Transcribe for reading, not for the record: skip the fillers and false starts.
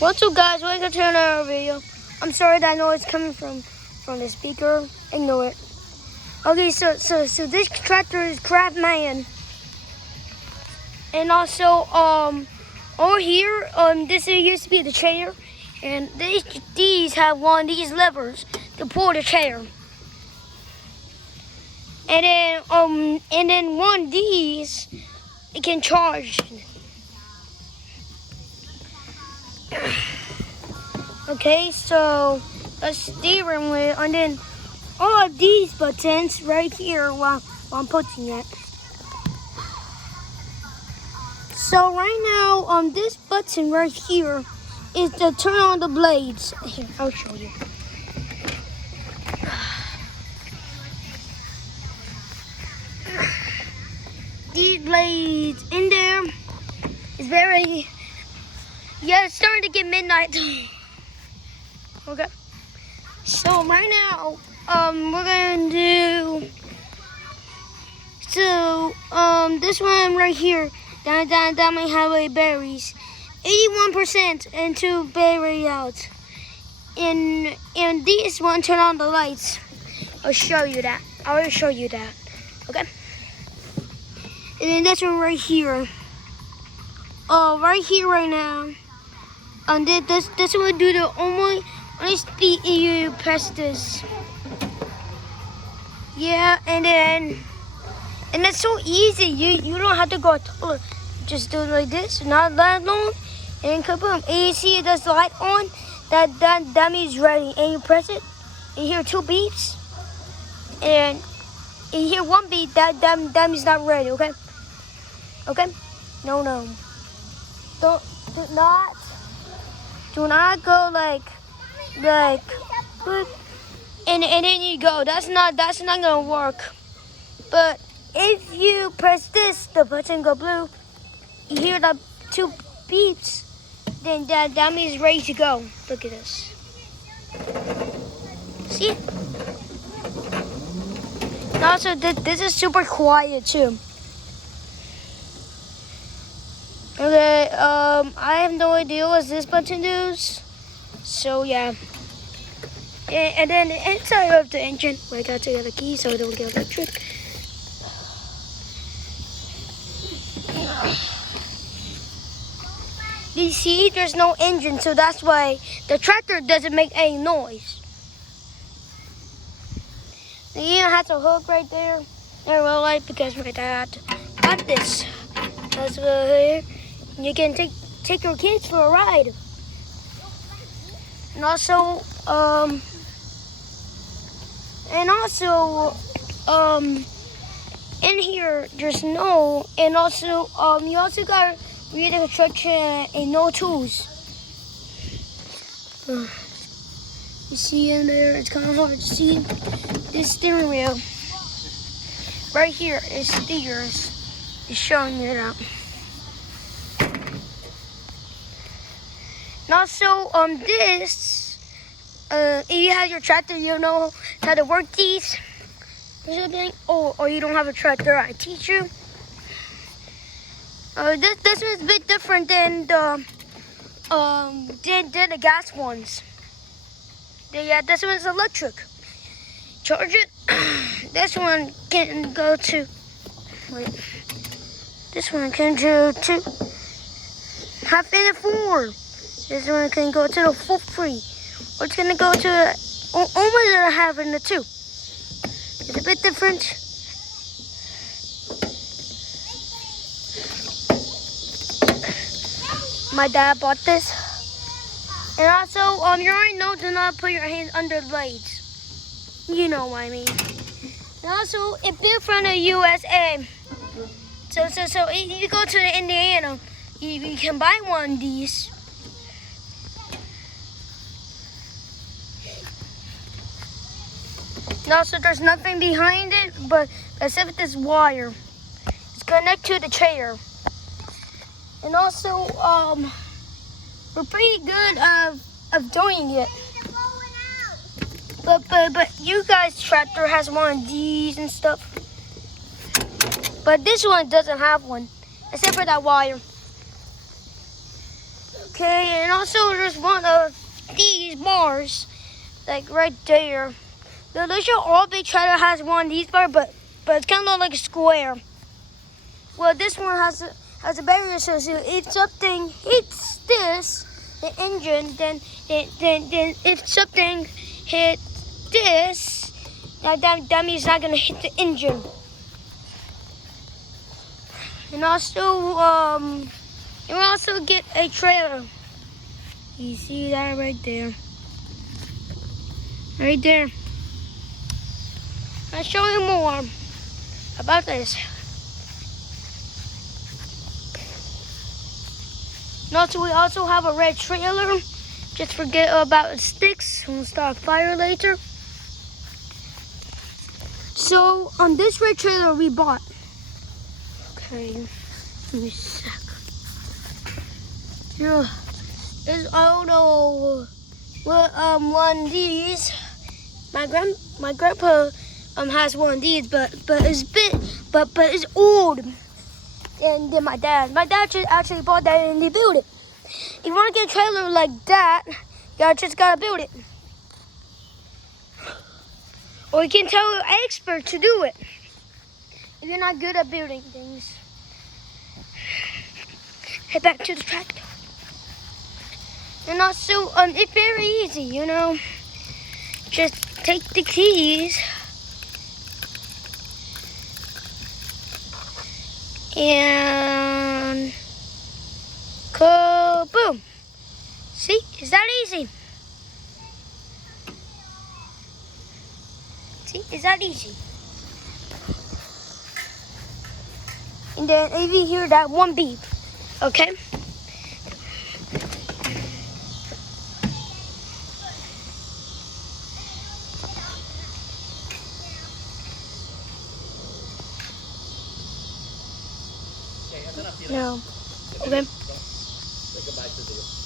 What's up, guys? Welcome to another video. I'm sorry that noise coming from the speaker. Ignore it. Okay, so this tractor is CRAFTSMAN, and also over here this used to be the chair, and these have one of these levers to pull the chair, and then one of these it can charge. Okay, so a steering wheel, and then all of these buttons right here while I'm putting it. So right now, this button right here is to turn on the blades. Here, I'll show you. These blades in there is very, yeah, it's starting to get midnight. Okay. So right now, we're gonna do, this one right here, that might have a berries, 81% and 2 berry out. And this one turn on the lights. I'll show you that. Okay. And then this one right here. Right now. And this one do the only speed you press this. Yeah, and it's so easy. You don't have to go taller. Just do it like this, not that long, and kaboom. And you see it does the light on. That means ready. And you press it, and you hear 2 beeps, and you hear 1 beep. That means not ready. Okay. Okay. No. Do not go like, and then you go. That's not gonna work. But if you press this, the button go blue. You hear the 2 beeps. Then that means ready to go. Look at this. See? And also, this is super quiet too. Okay, I have no idea what this button does. So yeah. And then inside of the engine, I gotta take out the key so I don't get electric. You see, there's no engine, so that's why the tractor doesn't make any noise. You even have a hook right there. I will like because my dad got this. That's here. You can take your kids for a ride. And also, in here there's no, and also you also got read the instruction and no tools. You see in there, it's kind of hard to see. This steering wheel right here is steers. Is showing it out. And also this, if you have your tractor, you know how to work these or something. Or you don't have a tractor, I teach you. This one's a bit different than the gas ones. Yeah, this one's electric. Charge it. This one can go to, wait. This one can go to half in the 4. This one can go to the full 3. Or it's gonna go to almost a half in the 2. It's a bit different. My dad bought this. And also, you already know, do not put your hands under the blades. You know what I mean. And also, it's built from the USA. So if you go to the Indiana, you can buy one of these. And also, there's nothing behind it, but except this wire. It's connected to the chair. And also, we're pretty good of doing it. But you guys' tractor has one of these and stuff. But this one doesn't have one, except for that wire. Okay, and also there's bars, like right there. The Lithium all big trailer has one of these bars, but it's kind of like a square. Well, this one has a barrier, so if something hits this, the engine, then if something hits this, that means it's not gonna hit the engine. And also, you also get a trailer. You see that right there. Right there. I'll show you more about this. And also, we also have a red trailer. Just forget about sticks. We'll start a fire later. So, on this red trailer we bought. Okay, let me sec. Yeah, I don't know what one of these. My grandpa has one of these, but it's it's old. And then my dad just actually bought that and they built it. If you want to get a trailer like that, you just gotta build it. Or you can tell an expert to do it if you're not good at building things. Head back to the tractor. And also, it's very easy, you know. Just take the keys and kaboom. See, is that easy? See, is that easy? And then if you hear that one beep, okay? No. Okay. Say goodbye to the